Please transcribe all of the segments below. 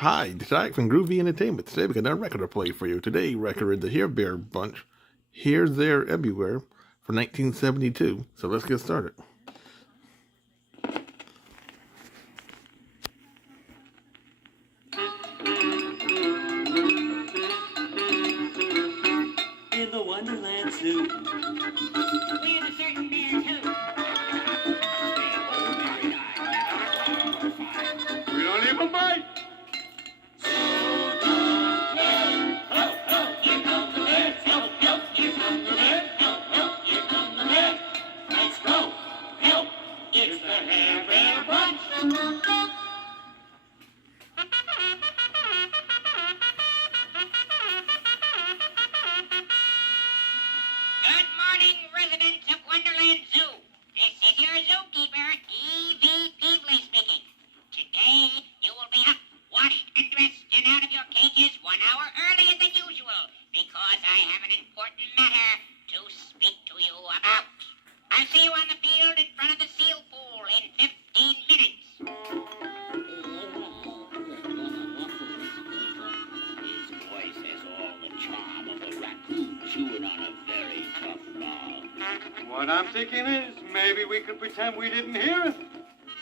Hi, Jack from Groovy Entertainment. Today we got a record to play for you. Today record the Here Bear Bunch, Here, There, Everywhere for 1972. So let's get started. In the Wonderland Zoo. Where's a certain bear's who? We don't even bite. Here come the bears. Help, help, here come the bears. Help, help, here come the bears. Let's go. Help, it's the Hair Bear Bunch. Good morning, residents of Wonderland Zoo. This is your zookeeper, E.V. Peevely speaking. Today, you will be up, washed, and dressed, and out of your cages 1 hour earlier than usual, because I have an important matter to speak to you about. I'll see you on the field in front of the seal pool in 15 minutes. His voice has all the charm of a raccoon chewing on a very tough log. What I'm thinking is, maybe we could pretend we didn't hear it.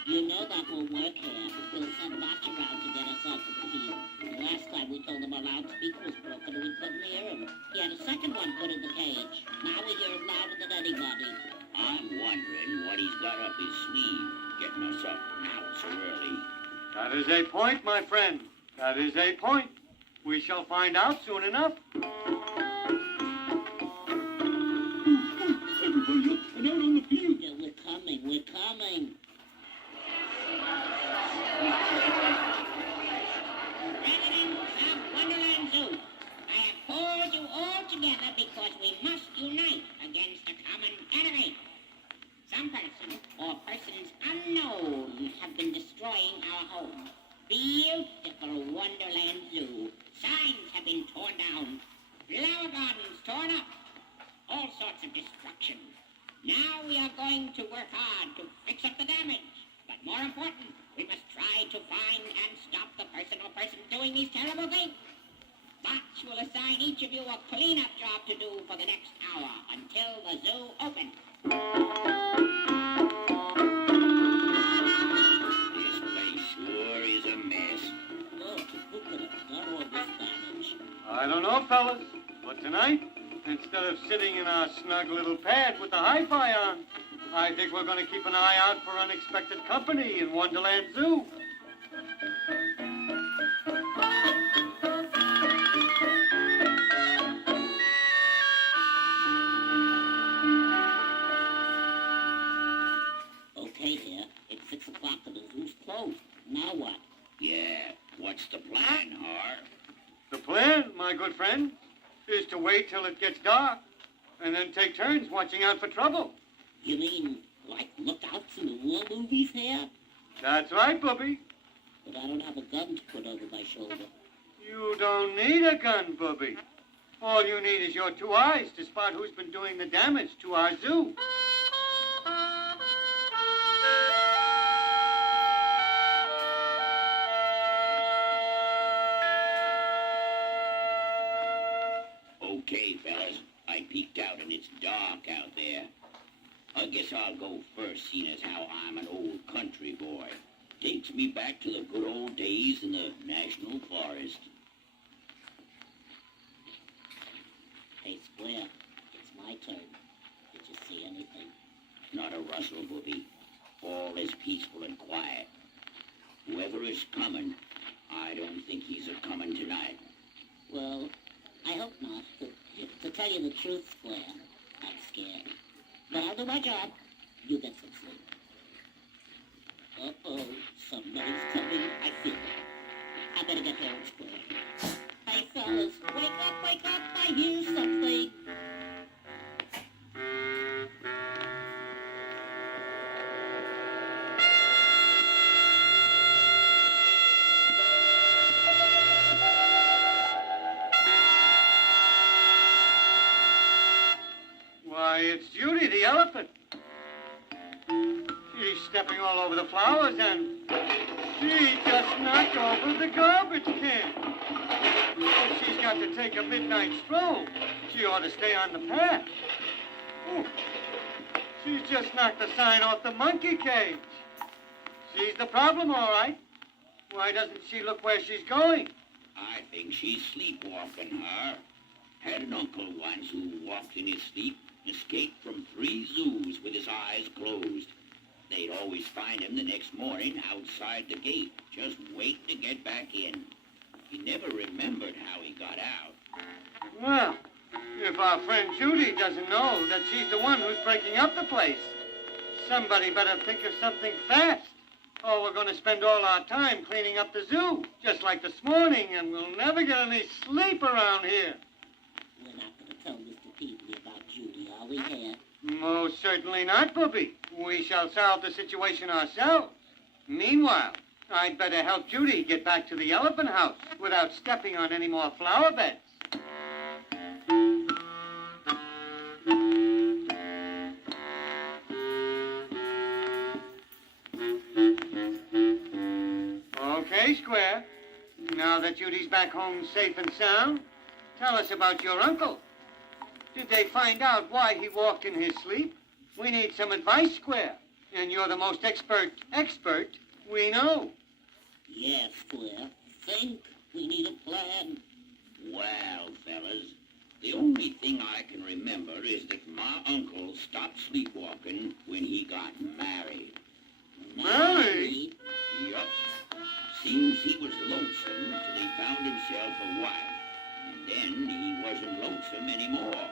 You know that won't work here. We'll send Botch around to get us out to the field. The last time we told him our loudspeaker was broken and we couldn't hear him. He had a second one put in the cage. Now we hear him louder than anybody. I'm wondering what he's got up his sleeve, getting us up now so early. That is a point, my friend. That is a point. We shall find out soon enough. Everybody up and out on the field. Yeah, we're coming. We're coming. Residents of Wonderland Zoo, I have called you all together because we must unite against a common enemy. Some person or persons unknown have been destroying our home. Beautiful Wonderland Zoo. Signs have been torn down. Flower gardens torn up. All sorts of destruction. Now we are going to work hard to fix up the damage. But more important, we must try to find and stop the person or persons doing these terrible things. Botch will assign each of you a cleanup job to do for the next hour until the zoo opens. This place sure is a mess. Look, who could have done all this damage? I don't know, fellas, but tonight, instead of sitting in our snug little pad with the hi-fi on, I think we're going to keep an eye out for unexpected company in Wonderland Zoo. Okay, here. It's 6 o'clock and the zoo's closed. Now what? Yeah, what's the plan, Har? The plan, my good friend, is to wait till it gets dark and then take turns watching out for trouble. You mean like lookouts in the war movies here? That's right, Bubby. But I don't have a gun to put over my shoulder. You don't need a gun, Bubby. All you need is your 2 eyes to spot who's been doing the damage to our zoo. Okay, fellas, I peeked out and it's dark out there. I guess I'll go first, seeing as how I'm an old country boy. Takes me back to the good old days in the National Forest. Hey, Square, it's my turn. Did you see anything? Not a rustle, Booby. All is peaceful and quiet. Whoever is coming, I don't think he's a-coming tonight. Well, I hope not. To tell you the truth, Square, I'm scared. But I'll do my job. You get some sleep. Uh-oh, somebody's coming. I feel it. I better get there and Square. Hey, fellas, wake up, wake up. I hear something. Why, it's Judy the elephant. She's stepping all over the flowers and she just knocked knocked over the garbage can. If she's got to take a midnight stroll, she ought to stay on the path. Ooh, she's just knocked the sign off the monkey cage. She's the problem, all right. Why doesn't she look where she's going? I think she's sleepwalking, her. Had an uncle once who walked in his sleep, escaped from 3 zoos with his eyes closed. They'd always find him the next morning outside the gate, just waiting to get back in. He never remembered how he got out. Well, if our friend Judy doesn't know that she's the one who's breaking up the place, somebody better think of something fast. Or we're going to spend all our time cleaning up the zoo, just like this morning, and we'll never get any sleep around here. We're not going to tell Mr. Peavy about Judy, are we, Hare? Most certainly not, Booby. We shall solve the situation ourselves. Meanwhile, I'd better help Judy get back to the elephant house without stepping on any more flower beds. Okay, Square. Now that Judy's back home safe and sound, tell us about your uncle. Did they find out why he walked in his sleep? We need some advice, Square. And you're the most expert we know. Yes, Square. Think. We need a plan. Well, fellas, the only thing I can remember is that my uncle stopped sleepwalking when he got married. Married? Yup. Seems he was lonesome till he found himself a wife. And then he wasn't lonesome anymore.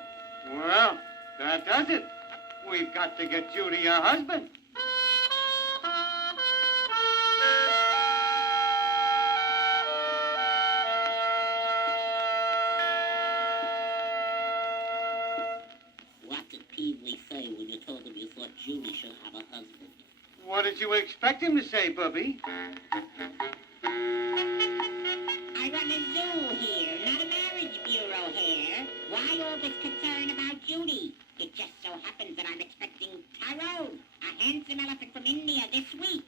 Well, that does it. We've got to get Judy a husband. What did Peavy say when you told him you thought Judy should have a husband? What did you expect him to say, Bubby? I run a zoo here, not a marriage bureau here. Why all this concern about Judy? It just so happens that I'm expecting Tyrone, a handsome elephant from India, this week.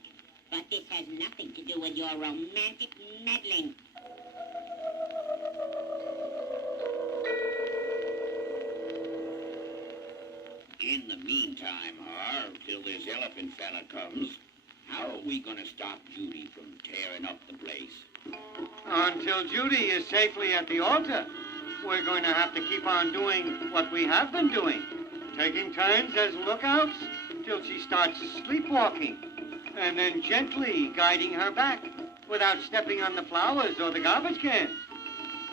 But this has nothing to do with your romantic meddling. In the meantime, till this elephant fella comes, how are we gonna stop Judy from tearing up the place? Until Judy is safely at the altar, we're going to have to keep on doing what we have been doing. Taking turns as lookouts till she starts sleepwalking, and then gently guiding her back without stepping on the flowers or the garbage cans.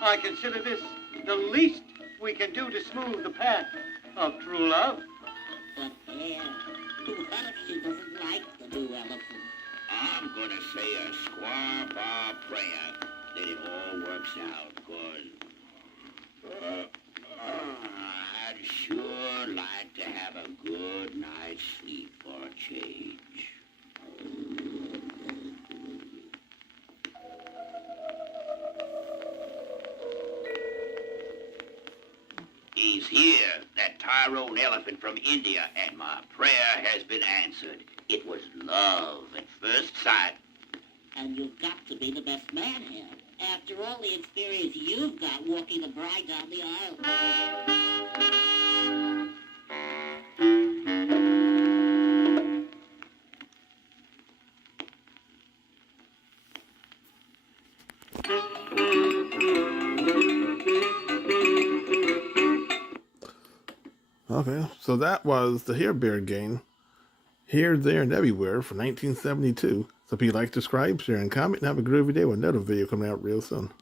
I consider this the least we can do to smooth the path of true love. But, Hare, what if she doesn't like the new elephant? I'm gonna say a square bar prayer that it all works out, 'cause I'd sure like to have a good night's sleep for a change. He's here, that Tyrone elephant from India, and my prayer has been answered. It was love at first sight. And you've got to be the best man here. After all the experience you've got walking the bride down the aisle. Okay, so that was the Hare Bear game, Here, There, and Everywhere from 1972. So if you like, subscribe, share, and comment, and have a groovy day with another video coming out real soon.